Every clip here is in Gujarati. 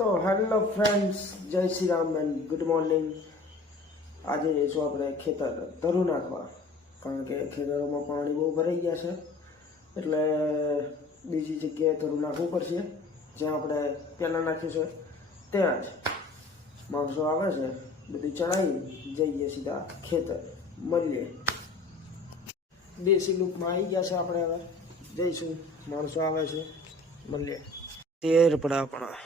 તો હેલો ફ્રેન્ડ્સ, જય Shri Ram and good morning. આજે જઈશું આપણે ખેતર ધરું નાખવા, કારણ કે ખેતરોમાં પાણી બહુ ભરાઈ ગયા છે, એટલે બીજી જગ્યાએ ધરું નાખવું પડશે. જ્યાં આપણે પહેલાં નાખ્યું છે ત્યાં જ માણસો આવે છે, બધું ચડાવી જઈએ સીધા ખેતર. મળીએ, દેશી લુકમાં આવી ગયા છે. આપણે હવે જઈશું, માણસો આવે છે, મળીએ. તેર પડા આપણા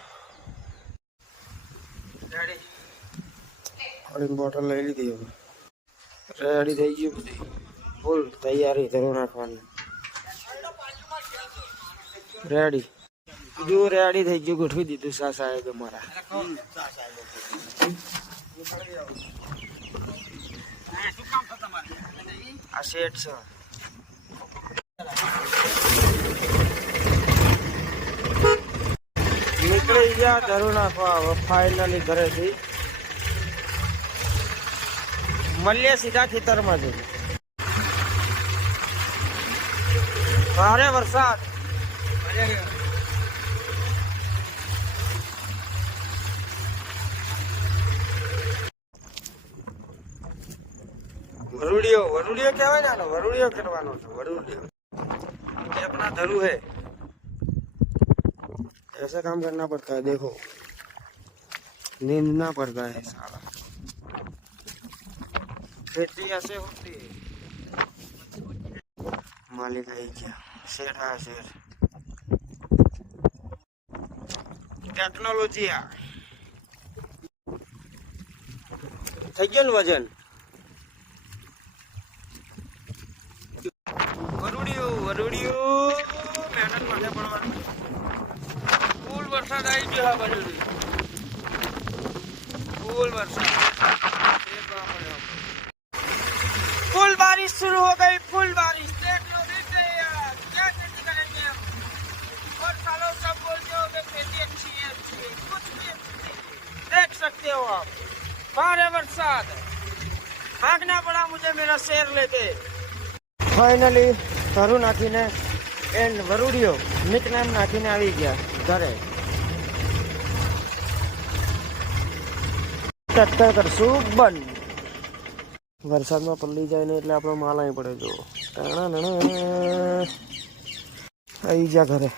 પાણીની બોટલ લઈ લીધી. હવે રેડી થઈ ગયું, બધી ફૂલ તૈયારી ધરું નાખવાની. રેડી, બધું રેડી થઈ ગયું, ગોઠવી દીધું સા સાહેબ અમારા. આ શેઠ છે. નીકળી ગયા ધરું નાખવા. હવે ફાઇનલી ઘરેથી મળીએ સીધા ખેતરમાં જઈ. ભારે વરસાદ. વરુડિયો કહેવાય ને, વરુડિયો કરવાનો છે. વરુડિયો ये अपना धरू है, ऐसा काम करना पड़ता है. देखो, नींदना पड़ता है साला. खेती ऐसे होती है. मालिक आई क्या, शेर है शेर. टेक्नोलॉजी થઈ ગયું ને વજન. વરુડિયું મહેનત માટે પડવાનું. ફૂલ વરસાદ આવી ગયો. હા બાજુ फुल वर्षा, फुल बारिश शुरू हो गई. फुल बारिश देख लो, देख रहे यार, क्या खेती करेंगे हम. और सालों सब बोलते हो कि खेती अच्छी है, कुछ भी अच्छी नहीं. देख सकते हो आप, भारे बरसात. भागना पड़ा मुझे मेरा शेर लेके. फाइनली धरू नाखीने एंड वरुडियो निकनेम नाखीने આવી ગયા ઘરે. ટ્રેક્ટર કરશું બંધ. વરસાદમાં પલ્લી જાય ને એટલે આપણો માલ અહીં પડે. જો આવી ગયા ઘરે.